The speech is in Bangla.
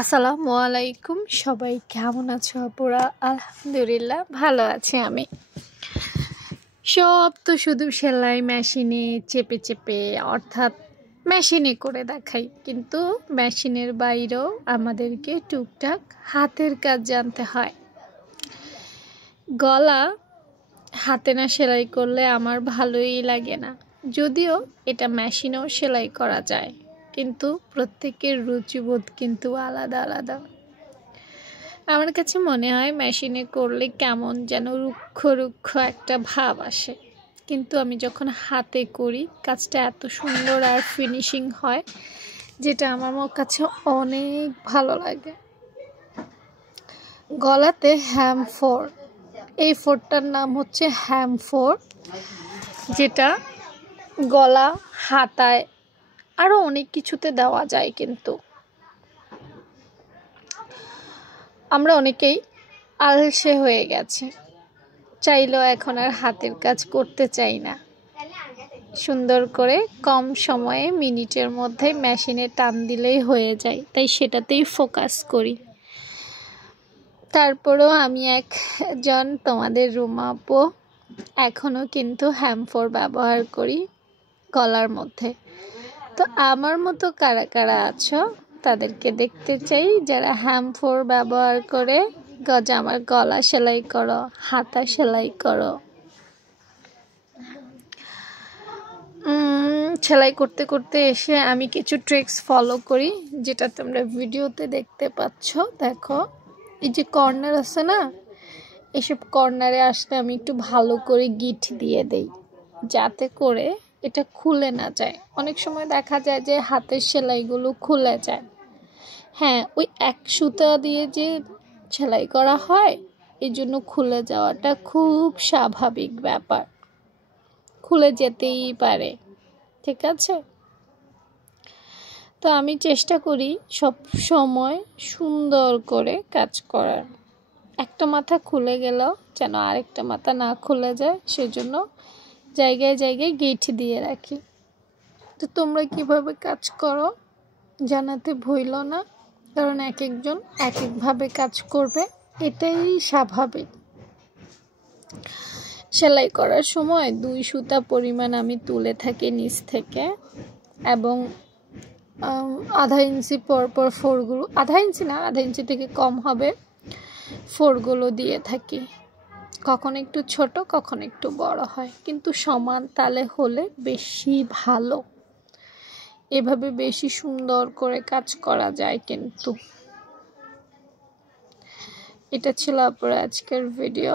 আসসালামু আলাইকুম, সবাই কেমন আছো আপুরা? আলহামদুলিল্লাহ ভালো আছি আমি। সব তো শুধু সেলাই মেশিনে চেপে চেপে অর্থাৎ মেশিনে করে দেখাই, কিন্তু মেশিনের বাইরেও আমাদেরকে টুকটাক হাতের কাজ জানতে হয়। গলা হাতে না সেলাই করলে আমার ভালোই লাগে না, যদিও এটা মেশিনেও সেলাই করা যায়, কিন্তু প্রত্যেকের রুচিবোধ কিন্তু আলাদা আলাদা। আমার কাছে মনে হয় মেশিনে করলে কেমন যেন রুক্ষ রুক্ষ একটা ভাব আসে, কিন্তু আমি যখন হাতে করি কাজটা এত সুন্দর আর ফিনিশিং হয়, যেটা আমার কাছে অনেক ভালো লাগে। গলাতে হ্যামফোর, এই ফোরটার নাম হচ্ছে হ্যামফোর, যেটা গলা, হাতায় আরও অনেক কিছুতে দেওয়া যায়। কিন্তু আমরা অনেকেই আলসে হয়ে গেছি, চাইলেও এখন আর হাতের কাজ করতে চাই না। সুন্দর করে কম সময়ে মিনিটের মধ্যে মেশিনে টান দিলেই হয়ে যায়, তাই সেটাতেই ফোকাস করি। তারপরেও আমি একজন তোমাদের রুমা আপু, এখনও কিন্তু হ্যামফোর ব্যবহার করি গলার মধ্যে। তো আমার মতো কারা কারা আছো তাদেরকে দেখতে চাই, যারা হ্যামফোর ব্যবহার করে আমার গলা সেলাই করো, হাতা সেলাই করো। সেলাই করতে করতে এসে আমি কিছু ট্রিক্স ফলো করি, যেটা তোমরা ভিডিওতে দেখতে পাচ্ছ। দেখো, এই যে কর্নার আছে না, এসব কর্নারে আসলে আমি একটু ভালো করে গিট দিয়ে দেই, যাতে করে এটা খুলে না যায়। অনেক সময় দেখা যায় যে হাতের সেলাইগুলো খুলে যায়। হ্যাঁ, ওই এক সুতা দিয়ে যে সেলাই করা হয়, এই জন্য খুলে যাওয়াটা খুব স্বাভাবিক ব্যাপার, খুলে যেতেই পারে, ঠিক আছে? তো আমি চেষ্টা করি সব সময় সুন্দর করে কাজ করার। একটা মাথা খুলে গেলেও যেন আরেকটা মাথা না খুলে যায়, সেজন্য জায়গায় জায়গায় গেট দিয়ে রাখি। তো তোমরা কিভাবে কাজ করো জানাতে ভুলো না, কারণ এক একজন এক একভাবে কাজ করবে, এটাই স্বাভাবিক। সেলাই করার সময় 2 সুতা পরিমাণ আমি তুলে থাকি নিচ থেকে, এবং আধা ইঞ্চি পর ফোরগুলো, আধা ইঞ্চি না, আধা ইঞ্চি থেকে কম হবে, ফোরগুলো দিয়ে থাকি। কখন একটু ছোট, কখন একটু বড় হয়, কিন্তু সমান তালে হলে বেশি ভালো। এভাবে বেশি সুন্দর করে কাজ করা যায়। কিন্তু এটা ছিল আপনার আজকের ভিডিও।